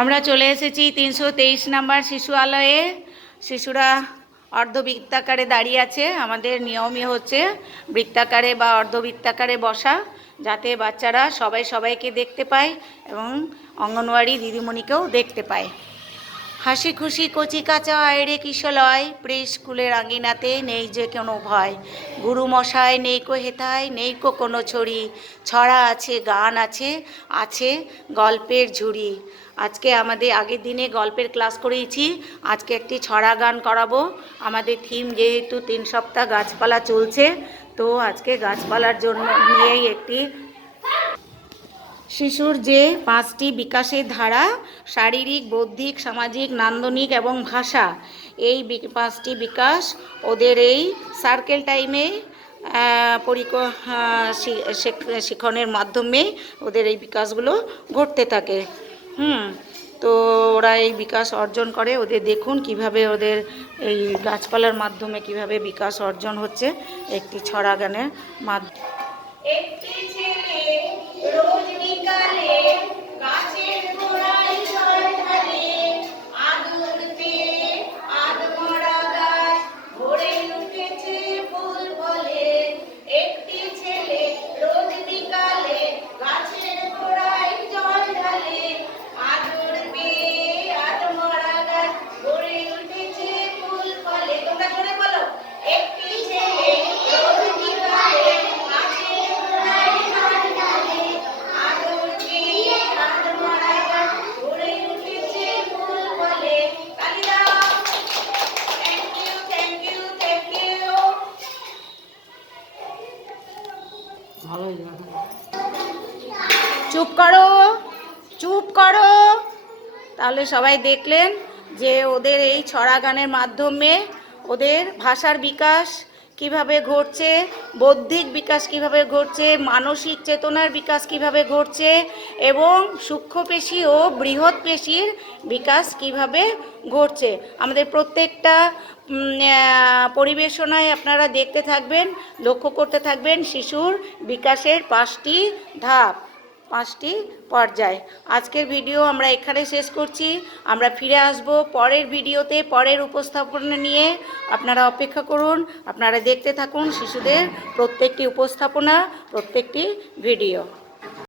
আমরা চলে এসেছি তিনশো তেইশ নাম্বার শিশু আলয়ে। শিশুরা অর্ধবৃত্তাকারে দাঁড়িয়ে আছে। আমাদের নিয়মই হচ্ছে বৃত্তাকারে বা অর্ধবৃত্তাকারে বসা, যাতে বাচ্চারা সবাই সবাইকে দেখতে পায় এবং অঙ্গনওয়াড়ি দিদিমণিকেও দেখতে পায়। হাসি খুশি কচি কাঁচা আয়রে কিশলয় প্রে স্কুলের আঙিনাতে নেই যে কোনো ভয়। গুরু মশাই, নেই কো হেথায় নেই কো কোনো ছড়ি। ছড়া আছে, গান আছে আছে গল্পের ঝুড়ি। আজকে আমাদের আগের দিনে গল্পের ক্লাস করিয়েছি আজকে একটি ছড়া গান করাবো। আমাদের থিম যেহেতু তিন সপ্তাহ গাছপালা চলছে, তো আজকে গাছপালার জন্য নিয়েই একটি শিশুর যে পাঁচটি বিকাশের ধারা শারীরিক বৌদ্ধিক সামাজিক নান্দনিক এবং ভাষা এই পাঁচটি বিকাশ ওদের এই সার্কেল টাইমে পরিক আহ, শি- শিক্ষণের মাধ্যমে ওদের এই বিকাশগুলো ঘটতে থাকে। হুম তো ওরা এই বিকাশ অর্জন করে। ওদের দেখুন কীভাবে ওদের এই গাছপালার মাধ্যমে কীভাবে বিকাশ অর্জন হচ্ছে একটি ছড়া গানের মাধ্যমে চুপ করো চুপ করো। তাহলে সবাই দেখলেন যে ওদের এই ছড়া গানের মাধ্যমে ওদের ভাষার বিকাশ কীভাবে ঘটছে, বৌদ্ধিক বিকাশ কীভাবে ঘটছে, মানসিক চেতনার বিকাশ কীভাবে ঘটছে এবং সূক্ষ্ম পেশি ও বৃহৎ পেশির বিকাশ কীভাবে ঘটছে। আমাদের প্রত্যেকটা পরিবেশনায় আপনারা দেখতে থাকবেন, লক্ষ্য করতে থাকবেন শিশুর বিকাশের পাঁচটি ধাপ। পাঁচটি পর্যায়। আজকের ভিডিও আমরা এখানে শেষ করছি। আমরা ফিরে আসব পরের ভিডিওতে, পরের উপস্থাপনা নিয়ে। আপনারা অপেক্ষা করুন, আপনারা দেখতে থাকুন শিশুদের প্রত্যেকটি উপস্থাপনা, প্রত্যেকটি ভিডিও।